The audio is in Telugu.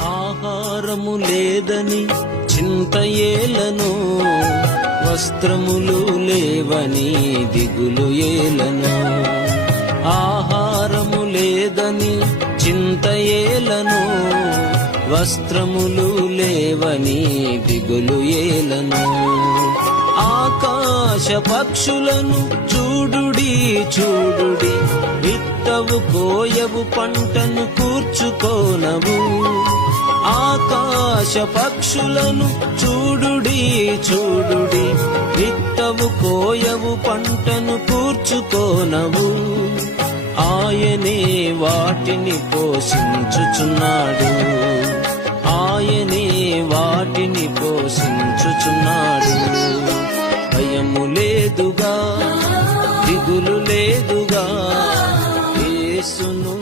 ఆహారము లేదని చింత వస్త్రములు లేవని దిగులు ఏలను. ఆహారము లేదని చింతయేలను వస్త్రములు లేవని దిగులు ఏలను. ఆకాశ పక్షులను చూడుడి చూడుడి విత్తవు కోయవు పంటను కూర్చుకో ఆకాశ పక్షులను చూడుడి చూడుడి. విత్తవు కోయవు పంటను కూర్చుకోనవు. ఆయనే వాటిని పోషించుచున్నాడు. ఆయనే వాటిని పోషించుచున్నాడు. భయము లేదుగా దిగులు లేదుగా యేసును